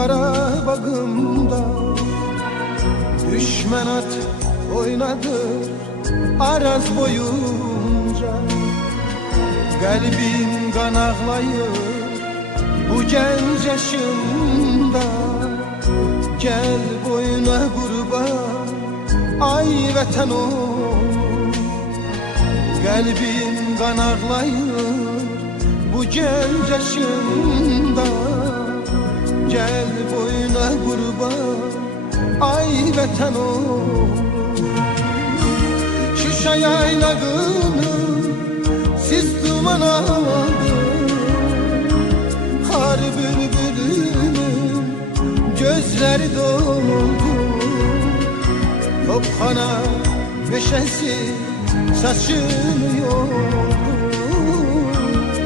kara bagımda. Düşmen at oynadı araz boyunca. Kalbim kan ağlayır bu genç yaşımda. Gel boyuna kurban ay vatan oğlum Kalbim kan ağlayır bu genç yaşımda ay vatan oğlum Şuşa yaylağını siz duman aldı Har bülbülünün gözleri doldu. Tophana meşesi saçını yoldu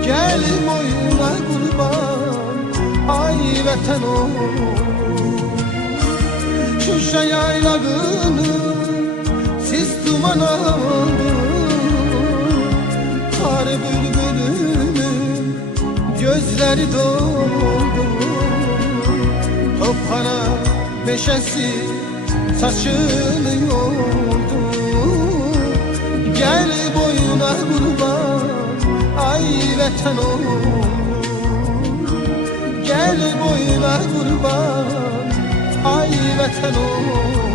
Gel boyuna kurban ay vatan oğlum Şuşa yaylağını siz duman aldı Kar bülbülünün gözleri doldu. Tophana beşesi saçını yoldu Gel boyuna kurban ay vatan oğlum Gel boyuna kurban ay vatan oğlum